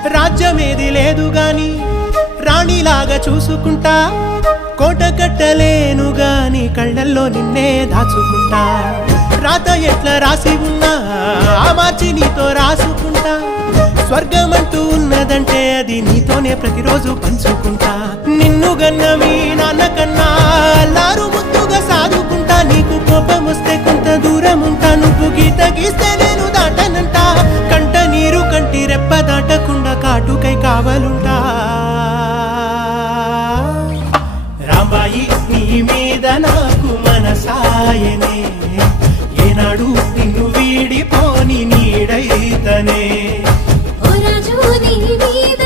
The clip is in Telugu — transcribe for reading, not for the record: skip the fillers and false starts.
రాజ్యమేది లేదు గాని రాణిలాగా చూసుకుంటా కోట కట్టలేను గాని కళ్ళల్లో నిన్నే దాచుకుంటా రాత ఎట్లా రాసి ఉన్నా ఆ మార్చి నీతో రాసుకుంటా స్వర్గమంటూ ఉన్నదంటే అది నీతోనే ప్రతిరోజు పంచుకుంటా నిన్ను గన్న మీ నాన్న కన్నా లారు ముద్దుగా సాదుకుంటా నీకు కోపం వస్తే కొంత దూరం ఉంటా నువ్వు గీత గీస్తే నేను దాటనంట కంట నీరు కంటి రెప్ప దాటకుండా కాటుకై కావలుంటా రాంబాయి నీ మీద నాకు మనసాయనే ఏనాడు నిన్ను వీడిపోని నీడైతనే ఓ రాజు నీ మీద